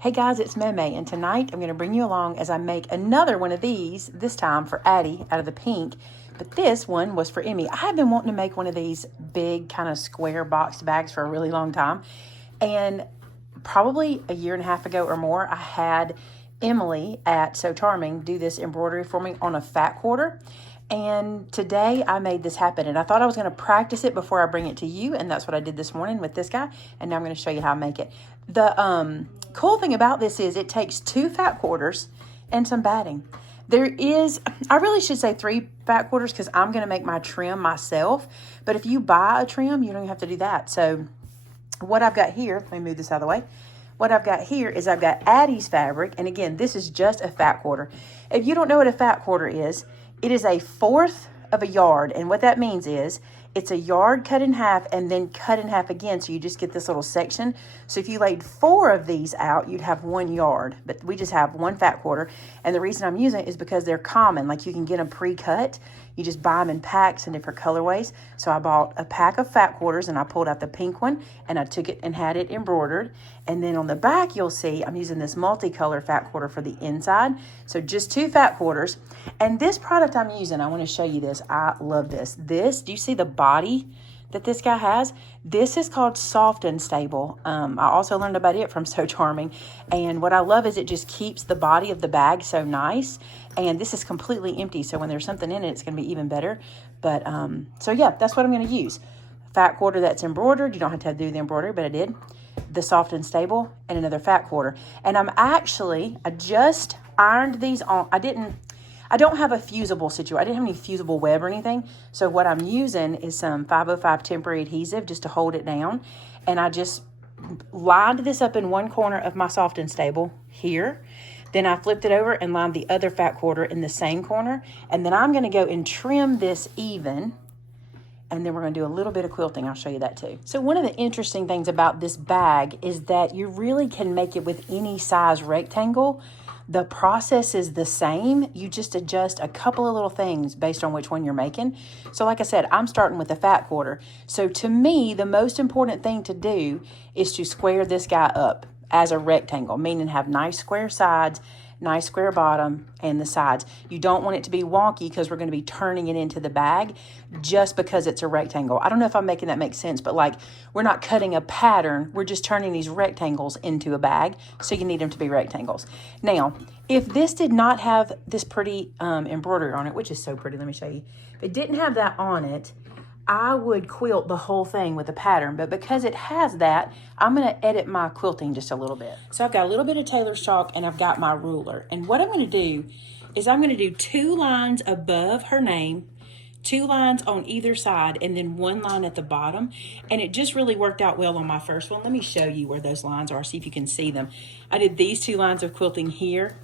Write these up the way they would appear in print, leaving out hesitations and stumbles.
Hey guys, it's Meme, and tonight I'm going to bring you along as I make another one of these, this time for Addie out of the pink, but this one was for Emmy. I have been wanting to make one of these big kind of square boxed bags for a really long time, and probably a year and a half ago or more, I had Emily at So Charming do this embroidery for me on a fat quarter. And today I made this happen, and I thought I was going to practice it before I bring it to you, and that's what I did this morning with this guy, and now I'm going to show you how I make it. The cool thing about this is it takes 2 fat quarters and some batting. There is, I really should say 3 fat quarters because I'm going to make my trim myself, but if you buy a trim, you don't even have to do that. So what I've got here, let me move this out of the way. What I've got here is I've got Addie's fabric, and again, this is just a fat quarter. If you don't know what a fat quarter is, it is 1/4 of a yard, and what that means is it's a yard cut in half and then cut in half again, so you just get this little section. So if you laid 4 of these out, you'd have 1 yard, but we just have 1 fat quarter, and the reason I'm using it is because they're common. Like, you can get them pre-cut. You just buy them in packs in different colorways. So I bought a pack of fat quarters, and I pulled out the pink one, and I took it and had it embroidered. And then on the back, you'll see I'm using this multicolor fat quarter for the inside. So just 2 fat quarters. And this product I'm using, I want to show you this. I love this. Do you see the body that this guy has? This is called Soft and Stable. I also learned about it from So Charming. And what I love is it just keeps the body of the bag so nice. And this is completely empty, so when there's something in it, it's going to be even better. But, so yeah, that's what I'm going to use. Fat quarter that's embroidered. You don't have to do the embroidery, but I did. The Soft and Stable, and another fat quarter. And I just ironed these on. I don't have a fusible situation. I didn't have any fusible web or anything. So what I'm using is some 505 temporary adhesive just to hold it down. And I just lined this up in one corner of my Soft and Stable here. Then I flipped it over and lined the other fat quarter in the same corner. And then I'm going to go and trim this even. And then we're going to do a little bit of quilting. I'll show you that too. So one of the interesting things about this bag is that you really can make it with any size rectangle. The process is the same. You just adjust a couple of little things based on which one you're making. So like I said, I'm starting with a fat quarter. So to me, the most important thing to do is to square this guy up as a rectangle, meaning have nice square sides, nice square bottom, and the sides. You don't want it to be wonky because we're going to be turning it into the bag just because it's a rectangle. I don't know if I'm making that make sense, but like, we're not cutting a pattern. We're just turning these rectangles into a bag, so you need them to be rectangles. Now, if this did not have this pretty embroidery on it, which is so pretty, let me show you. If it didn't have that on it, I would quilt the whole thing with a pattern, but because it has that, I'm going to edit my quilting just a little bit. So I've got a little bit of tailor's chalk, and I've got my ruler. And what I'm going to do is I'm going to do 2 lines above her name, 2 lines on either side, and then 1 line at the bottom. And it just really worked out well on my first one. Let me show you where those lines are, see if you can see them. I did these 2 lines of quilting here,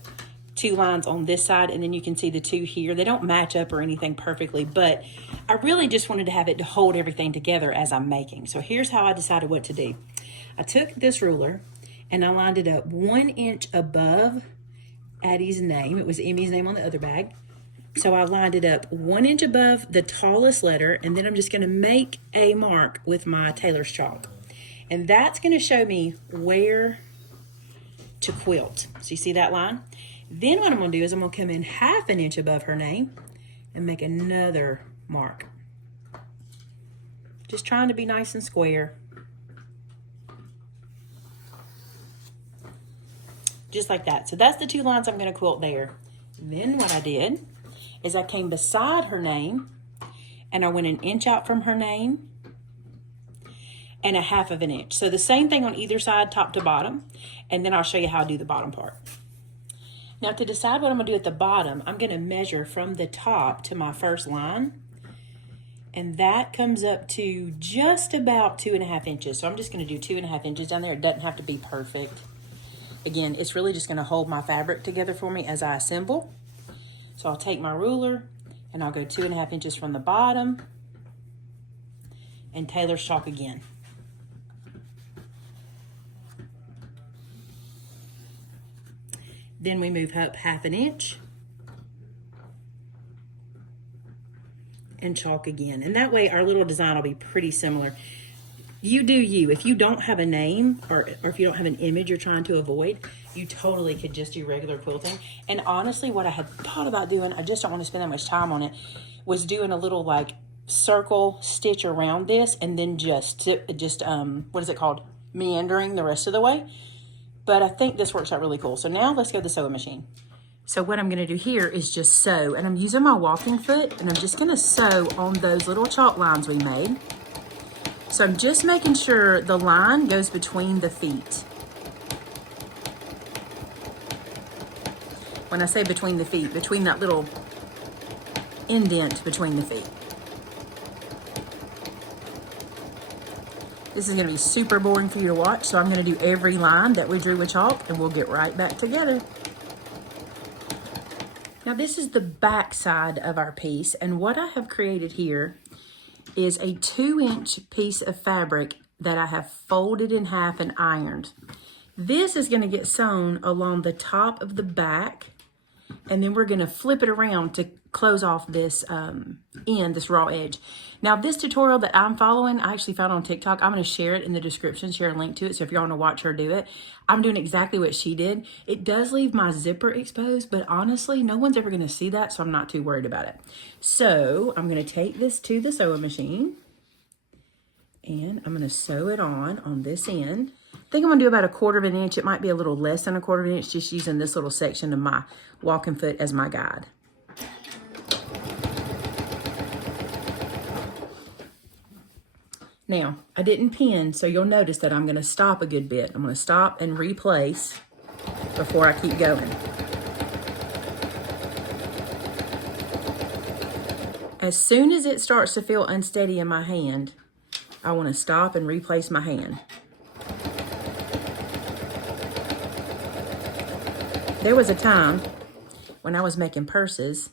2 lines on this side, and then you can see the 2 here. They don't match up or anything perfectly, but I really just wanted to have it to hold everything together as I'm making. So here's how I decided what to do. I took this ruler and I lined it up 1 inch above Addie's name. It was Emmy's name on the other bag. So I lined it up 1 inch above the tallest letter, and then I'm just going to make a mark with my tailor's chalk. And that's going to show me where to quilt. So you see that line? Then what I'm going to do is I'm going to come in 1/2 inch above her name and make another mark. Just trying to be nice and square. Just like that. So that's the 2 lines I'm going to quilt there. Then what I did is I came beside her name and I went 1 inch out from her name and 1/2 inch. So the same thing on either side, top to bottom. And then I'll show you how I do the bottom part. Now to decide what I'm going to do at the bottom, I'm going to measure from the top to my first line. And that comes up to just about 2.5 inches. So I'm just going to do 2.5 inches down there. It doesn't have to be perfect. Again, it's really just going to hold my fabric together for me as I assemble. So I'll take my ruler and I'll go 2.5 inches from the bottom and tailor's chalk again. Then we move up 1/2 inch and chalk again. And that way our little design will be pretty similar. You do you. If you don't have a name or if you don't have an image you're trying to avoid, you totally could just do regular quilting. And honestly, what I had thought about doing, I just don't want to spend that much time on it, was doing a little like circle stitch around this and then just what is it called? Meandering the rest of the way. But I think this works out really cool. So now let's go to the sewing machine. So what I'm going to do here is just sew, and I'm using my walking foot, and I'm just going to sew on those little chalk lines we made. So I'm just making sure the line goes between the feet. When I say between the feet, between that little indent between the feet. This is going to be super boring for you to watch, so I'm going to do every line that we drew with chalk, and we'll get right back together. Now this is the back side of our piece, and what I have created here is a 2-inch piece of fabric that I have folded in half and ironed. This is going to get sewn along the top of the back, and then we're going to flip it around to close off this this raw edge. Now this tutorial that I'm following, I actually found on TikTok. I'm going to share it in the description, share a link to it. So if you want to watch her do it, I'm doing exactly what she did. It does leave my zipper exposed, but honestly, no one's ever going to see that, so I'm not too worried about it. So I'm going to take this to the sewing machine, and I'm going to sew it on this end. I think I'm going to do about 1/4 of an inch. It might be a little less than 1/4 of an inch, just using this little section of my walking foot as my guide. Now, I didn't pin, so you'll notice that I'm going to stop a good bit. I'm going to stop and replace before I keep going. As soon as it starts to feel unsteady in my hand, I want to stop and replace my hand. There was a time when I was making purses,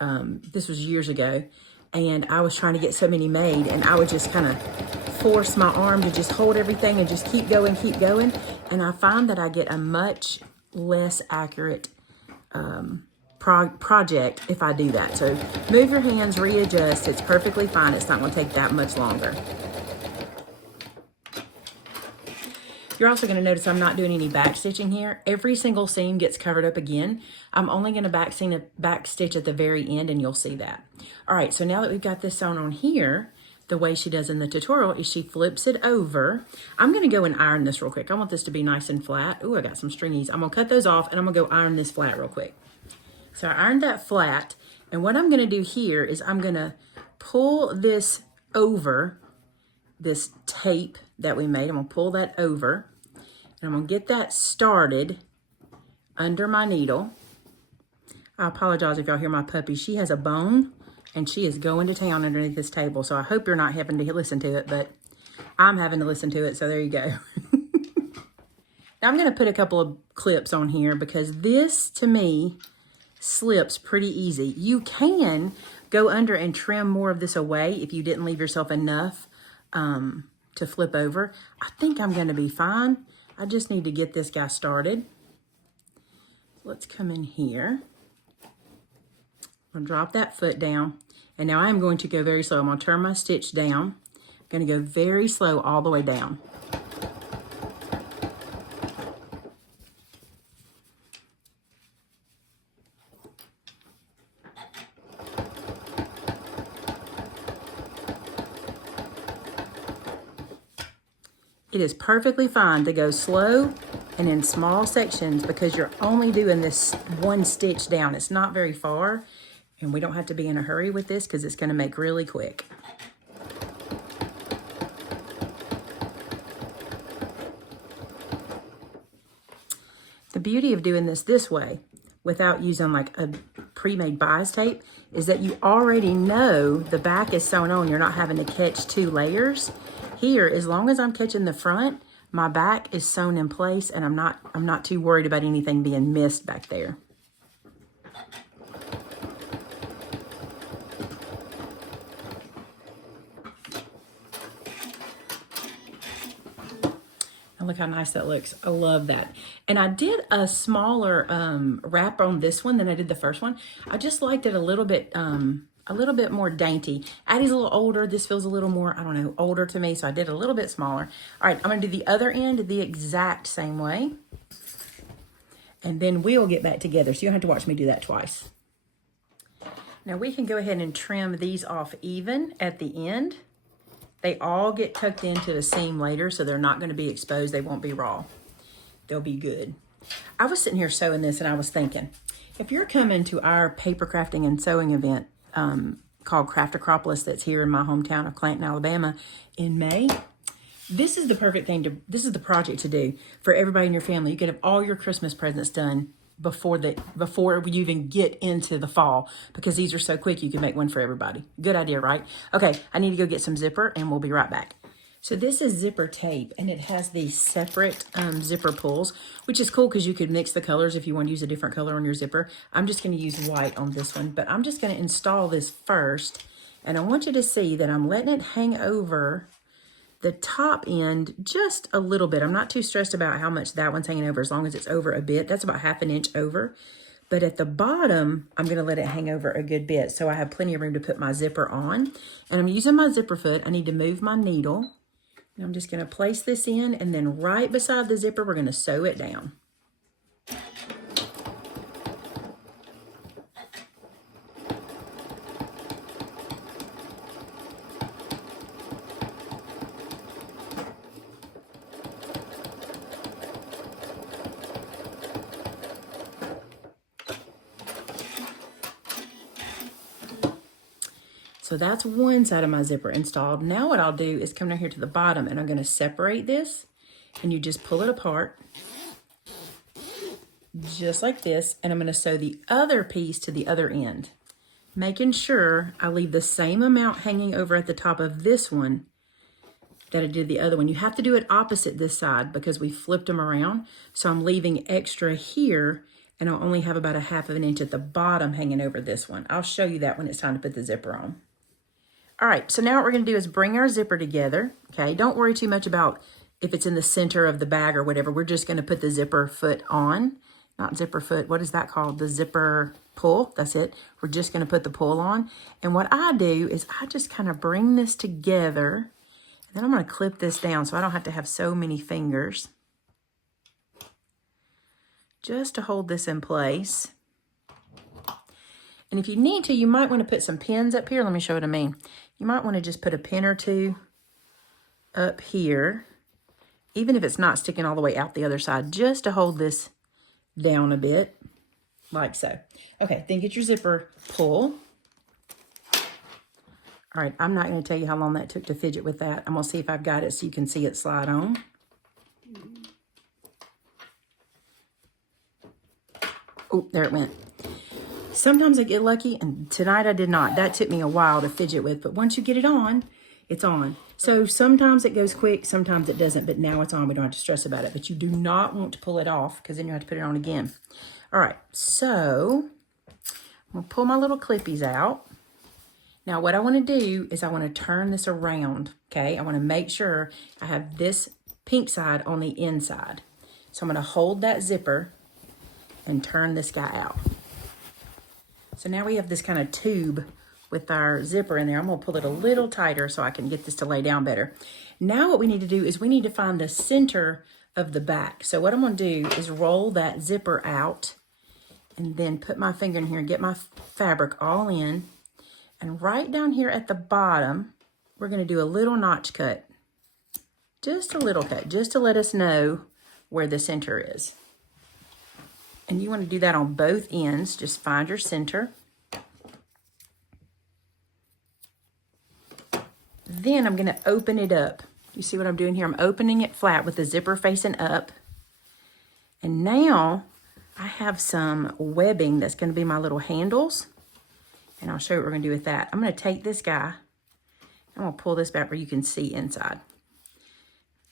this was years ago, and I was trying to get so many made, and I would just kind of force my arm to just hold everything and just keep going, and I find that I get a much less accurate project if I do that. So move your hands, readjust, it's perfectly fine. It's not going to take that much longer. You're also going to notice I'm not doing any back stitching here. Every single seam gets covered up again. I'm only going to back stitch at the very end, and you'll see that. All right, so now that we've got this sewn on here, the way she does in the tutorial is she flips it over. I'm going to go and iron this real quick. I want this to be nice and flat. Ooh, I got some stringies. I'm going to cut those off, and I'm going to go iron this flat real quick. So I ironed that flat, and what I'm going to do here is I'm going to pull this over this tape that we made. I'm going to pull that over, and I'm going to get that started under my needle. I apologize if y'all hear my puppy. She has a bone, and she is going to town underneath this table, so I hope you're not having to listen to it, but I'm having to listen to it, so there you go. Now I'm going to put a couple of clips on here because this, to me, slips pretty easy. You can go under and trim more of this away if you didn't leave yourself enough to flip over. I think I'm going to be fine. I just need to get this guy started. Let's come in here. I'm going to drop that foot down, and now I'm going to go very slow. I'm going to turn my stitch down. I'm going to go very slow all the way down. It is perfectly fine to go slow and in small sections because you're only doing this one stitch down. It's not very far, and we don't have to be in a hurry with this because it's going to make really quick. The beauty of doing this way without using like a pre-made bias tape is that you already know the back is sewn on. You're not having to catch 2 layers. Here, as long as I'm catching the front, my back is sewn in place, and I'm not too worried about anything being missed back there. And look how nice that looks. I love that. And I did a smaller wrap on this one than I did the first one. I just liked it a little bit a little bit more dainty. Addie's a little older. This feels a little more, I don't know, older to me. So I did a little bit smaller. All right, I'm going to do the other end the exact same way. And then we'll get back together. So you don't have to watch me do that twice. Now we can go ahead and trim these off even at the end. They all get tucked into the seam later, so they're not going to be exposed. They won't be raw. They'll be good. I was sitting here sewing this and I was thinking, if you're coming to our paper crafting and sewing event called Craft Acropolis that's here in my hometown of Clanton, Alabama in May, this is the perfect thing this is the project to do for everybody in your family. You can have all your Christmas presents done before you even get into the fall, because these are so quick you can make one for everybody. Good idea, right? Okay, I need to go get some zipper and we'll be right back. So this is zipper tape, and it has these separate zipper pulls, which is cool because you could mix the colors if you want to use a different color on your zipper. I'm just going to use white on this one, but I'm just going to install this first. And I want you to see that I'm letting it hang over the top end just a little bit. I'm not too stressed about how much that one's hanging over, as long as it's over a bit. That's about 1/2 inch over. But at the bottom, I'm going to let it hang over a good bit, so I have plenty of room to put my zipper on. And I'm using my zipper foot. I need to move my needle. And I'm just going to place this in, and then right beside the zipper, we're going to sew it down. So that's one side of my zipper installed. Now what I'll do is come down here to the bottom, and I'm going to separate this, and you just pull it apart just like this, and I'm going to sew the other piece to the other end, making sure I leave the same amount hanging over at the top of this one that I did the other one. You have to do it opposite this side because we flipped them around. So I'm leaving extra here, and I'll only have about 1/2 inch at the bottom hanging over this one. I'll show you that when it's time to put the zipper on. All right, so now what we're going to do is bring our zipper together, okay? Don't worry too much about if it's in the center of the bag or whatever. We're just going to put the zipper foot on. Not zipper foot, what is that called? The zipper pull, that's it. We're just going to put the pull on. And what I do is I just kind of bring this together, and then I'm going to clip this down so I don't have to have so many fingers, just to hold this in place. And if you need to, you might want to put some pins up here. Let me show what I mean. You might want to just put a pin or two up here, even if it's not sticking all the way out the other side, just to hold this down a bit, like so. Okay, then get your zipper pull. All right, I'm not going to tell you how long that took to fidget with that. I'm going to see if I've got it so you can see it slide on. Oh, there it went. Sometimes I get lucky, and tonight I did not. That took me a while to fidget with, but once you get it on, it's on. So sometimes it goes quick, sometimes it doesn't, but now it's on. We don't have to stress about it, but you do not want to pull it off because then you have to put it on again. All right, so I'm going to pull my little clippies out. Now what I want to do is I want to turn this around, okay? I want to make sure I have this pink side on the inside. So I'm going to hold that zipper and turn this guy out. So now we have this kind of tube with our zipper in there. I'm going to pull it a little tighter so I can get this to lay down better. Now what we need to do is we need to find the center of the back. So what I'm going to do is roll that zipper out and then put my finger in here and get my fabric all in. And right down here at the bottom, we're going to do a little notch cut. Just a little cut, just to let us know where the center is. And you want to do that on both ends. Just find your center. Then I'm going to open it up. You see what I'm doing here? I'm opening it flat with the zipper facing up. And now I have some webbing that's going to be my little handles. And I'll show you what we're going to do with that. I'm going to take this guy. I'm going to pull this back where you can see inside.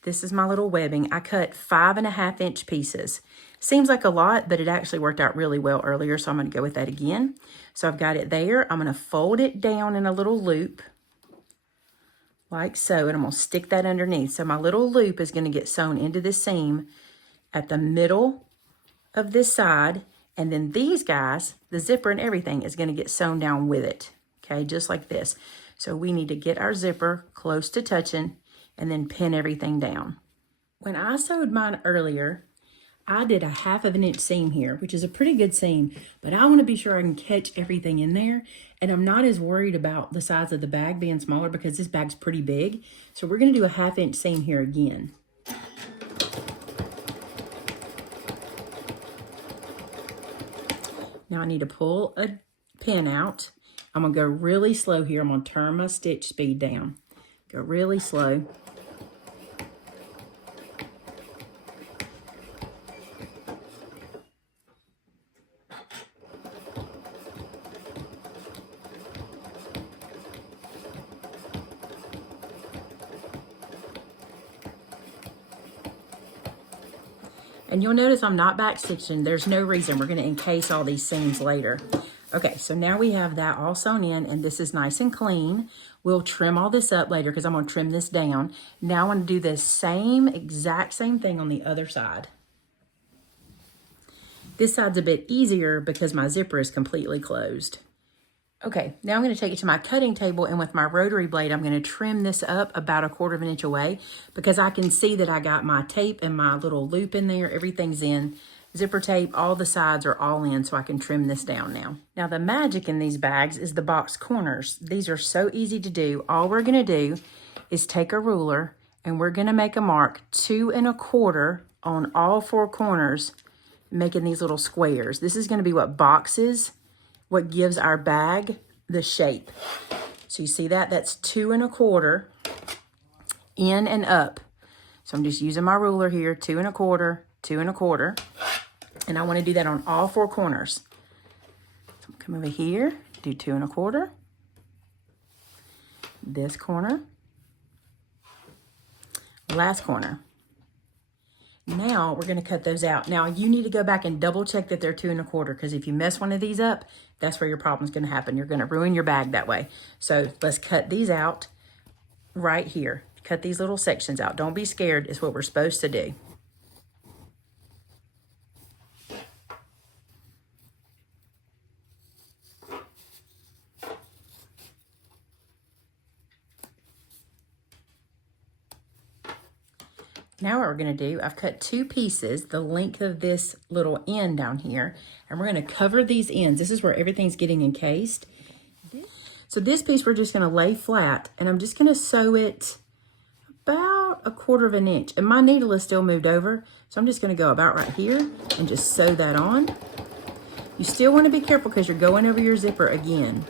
This is my little webbing. I cut 5.5 inch pieces. Seems like a lot, but it actually worked out really well earlier, so I'm going to go with that again. So I've got it there. I'm going to fold it down in a little loop, like so, and I'm going to stick that underneath. So my little loop is going to get sewn into this seam at the middle of this side, and then these guys, the zipper and everything, is going to get sewn down with it, okay, just like this. So we need to get our zipper close to touching and then pin everything down. When I sewed mine earlier, I did a 1/2 inch seam here, which is a pretty good seam, but I want to be sure I can catch everything in there. And I'm not as worried about the size of the bag being smaller because this bag's pretty big. So we're going to do a 1/2 inch seam here again. Now I need to pull a pin out. I'm going to go really slow here. I'm going to turn my stitch speed down. Go really slow. And you'll notice I'm not back stitching. There's no reason. We're going to encase all these seams later. Okay, so now we have that all sewn in, and this is nice and clean. We'll trim all this up later because I'm going to trim this down. Now I want to do this exact same thing on the other side. This side's a bit easier because my zipper is completely closed. Okay, now I'm going to take it to my cutting table, and with my rotary blade, I'm going to trim this up about a 1/4 inch away because I can see that I got my tape and my little loop in there. Everything's in. Zipper tape, all the sides are all in, so I can trim this down now. Now, the magic in these bags is the box corners. These are so easy to do. All we're going to do is take a ruler, and we're going to make a mark 2 1/4 on all 4 corners, making these little squares. This is going to be what gives our bag the shape. So you see that? That's 2 1/4 in and up. So I'm just using my ruler here, 2 1/4, 2 1/4. And I want to do that on all 4 corners. So come over here, do 2 1/4. This corner. Last corner. Now we're going to cut those out. Now you need to go back and double check that they're 2 1/4 because if you mess one of these up, that's where your problem's going to happen. You're going to ruin your bag that way. So let's cut these out right here. Cut these little sections out. Don't be scared. It's what we're supposed to do. Now what we're going to do, I've cut 2 pieces, the length of this little end down here, and we're going to cover these ends. This is where everything's getting encased. So this piece we're just going to lay flat, and I'm just going to sew it about a 1/4 inch. And my needle is still moved over, so I'm just going to go about right here and just sew that on. You still want to be careful because you're going over your zipper again.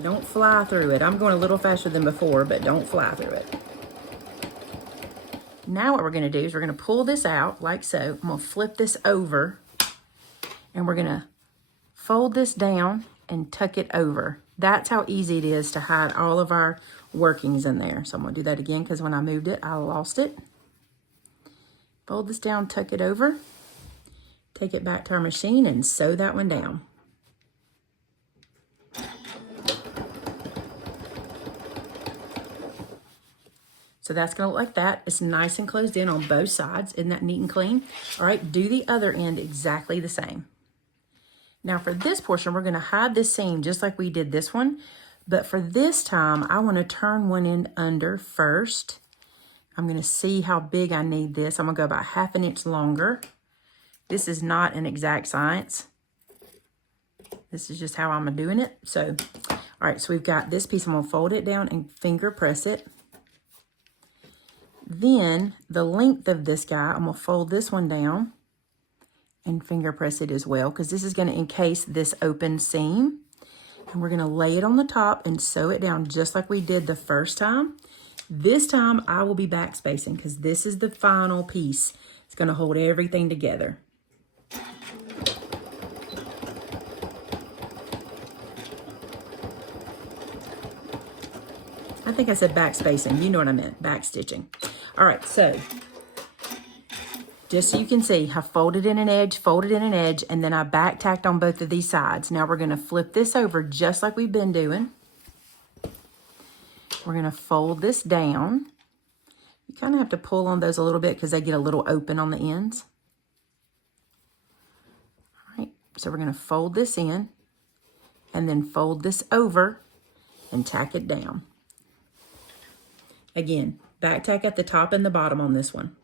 Don't fly through it. I'm going a little faster than before, but don't fly through it. Now what we're going to do is we're going to pull this out like so. I'm going to flip this over, and we're going to fold this down and tuck it over. That's how easy it is to hide all of our workings in there. So I'm going to do that again because when I moved it, I lost it. Fold this down, tuck it over, take it back to our machine and sew that one down. So that's going to look like that. It's nice and closed in on both sides. Isn't that neat and clean? All right, do the other end exactly the same. Now for this portion, we're going to hide this seam just like we did this one. But for this time, I want to turn one end under first. I'm going to see how big I need this. I'm going to go about 1/2 inch longer. This is not an exact science. This is just how I'm doing it. So, all right, so we've got this piece. I'm going to fold it down and finger press it. Then the length of this guy, I'm going to fold this one down and finger press it as well because this is going to encase this open seam. And we're going to lay it on the top and sew it down just like we did the first time. This time I will be backspacing because this is the final piece. It's going to hold everything together. I think I said backspacing. You know what I meant, backstitching. All right, so just so you can see, I folded in an edge, and then I back tacked on both of these sides. Now we're going to flip this over just like we've been doing. We're going to fold this down. You kind of have to pull on those a little bit because they get a little open on the ends. All right, so we're going to fold this in and then fold this over and tack it down. Again, back tack at the top and the bottom on this one.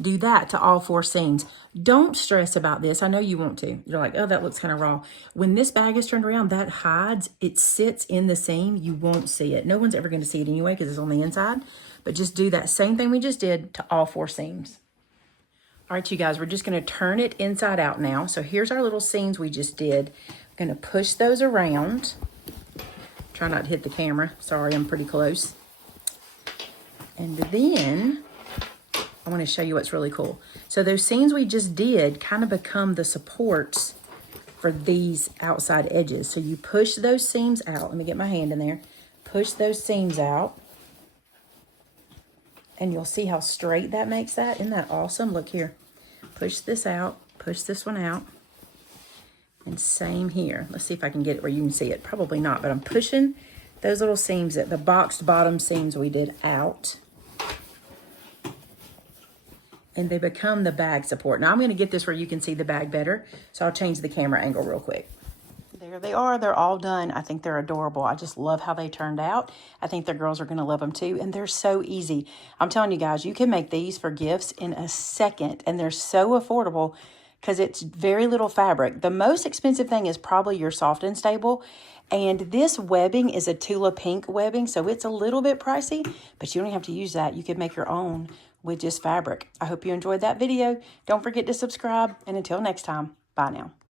Do that to all 4 seams. Don't stress about this. I know you want to. You're like, oh, that looks kind of raw. When this bag is turned around, that hides. It sits in the seam. You won't see it. No one's ever going to see it anyway because it's on the inside. But just do that same thing we just did to all 4 seams. All right, you guys, we're just going to turn it inside out now. So here's our little seams we just did. I'm going to push those around. Try not to hit the camera. Sorry, I'm pretty close. And then I want to show you what's really cool. So those seams we just did kind of become the supports for these outside edges. So you push those seams out. Let me get my hand in there. Push those seams out. And you'll see how straight that makes that. Isn't that awesome? Look here. Push this out. Push this one out. And same here. Let's see if I can get it where you can see it. Probably not, but I'm pushing those little seams, the boxed bottom seams we did out. And they become the bag support. Now I'm going to get this where you can see the bag better. So I'll change the camera angle real quick. There they are. They're all done. I think they're adorable. I just love how they turned out. I think the girls are going to love them too. And they're so easy. I'm telling you guys, you can make these for gifts in a second. And they're so affordable because it's very little fabric. The most expensive thing is probably your soft and stable. And this webbing is a Tula Pink webbing. So it's a little bit pricey, but you don't have to use that. You can make your own with just fabric. I hope you enjoyed that video. Don't forget to subscribe. And until next time, bye now.